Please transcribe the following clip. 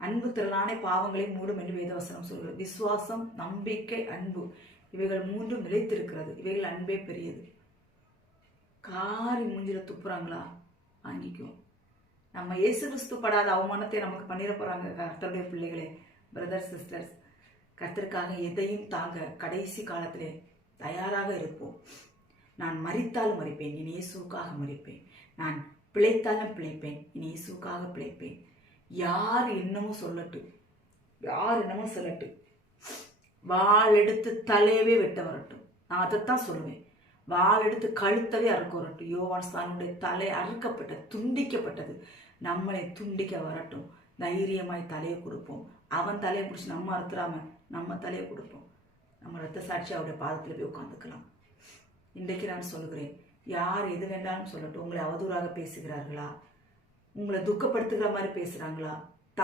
அன்பு திரளான பாவங்களை மூடும் என்று வேதவசனம் சொல்கிறது. விசுவாசம், நம்பிக்கை, அன்பு இவைகள் மூன்றும் நிலைத்திருக்கிறது. இவைகள் அன்பே பெரியது. காரி மூஞ்சில துப்புறாங்களா, வாங்கிக்குவோம். நம்ம இயேசு கிறிஸ்து படாத அவமானத்தை நமக்கு பண்ணிட போறாங்க. கர்த்தருடைய பிள்ளைகளே, பிரதர்ஸ் சிஸ்டர்ஸ், கர்த்தருக்காக எதையும் தாங்க கடைசி காலத்திலே தயாராக இருப்போம். நான் மரித்தாலும் மறிப்பேன், இனி இயேசுக்காக மறிப்பேன். நான் பிழைத்தாலும் பிழைப்பேன், இனி இயேசுக்காக பிழைப்பேன். யார் என்னமோ சொல்லட்டும், யார் என்னமோ சொல்லட்டும், வாள் எடுத்து தலையவே வெட்ட வரட்டும். நான் அதைத்தான் சொல்லுவேன். வாள் எடுத்து கழுத்தவே அறுக்க வரட்டும். யோவான் ஸ்நானனுடைய தலை அறுக்கப்பட்ட துண்டிக்கப்பட்டது. நம்மளை துண்டிக்க வரட்டும். தைரியமாய் தலையை கொடுப்போம். அவன் தலையை பிடிச்சி நம்ம அறுத்துறாம நம்ம தலையை கொடுப்போம். நம்ம ரத்த சாட்சி அவருடைய பாதத்தில் போய் உட்காந்துக்கலாம். இன்றைக்கு நான் சொல்லுகிறேன், யார் எது வேண்டாலும் சொல்லட்டும். உங்களை அவதூறாக பேசுகிறார்களா, உங்களை துக்கப்படுத்துகிற மாதிரி பேசுகிறாங்களா,